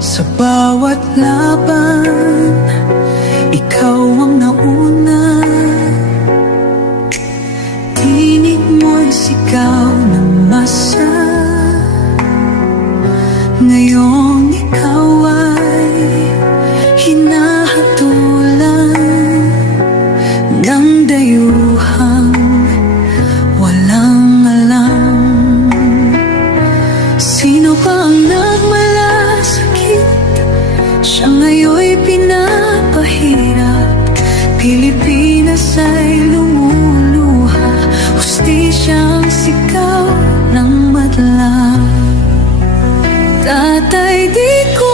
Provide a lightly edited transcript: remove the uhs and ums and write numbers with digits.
Sa bawat laban, ikaw ang nauna. Tinig mo'y sigaw ng masa. Ngayong ikaw ay hinahatulan ng dayuhang walang alam. Sino pa ang nagmalasakit? Siya ngayon'y pinapahirap. Pilipinas ay lumuluha, hustisyang sigaw ng madla. Tatay, di ko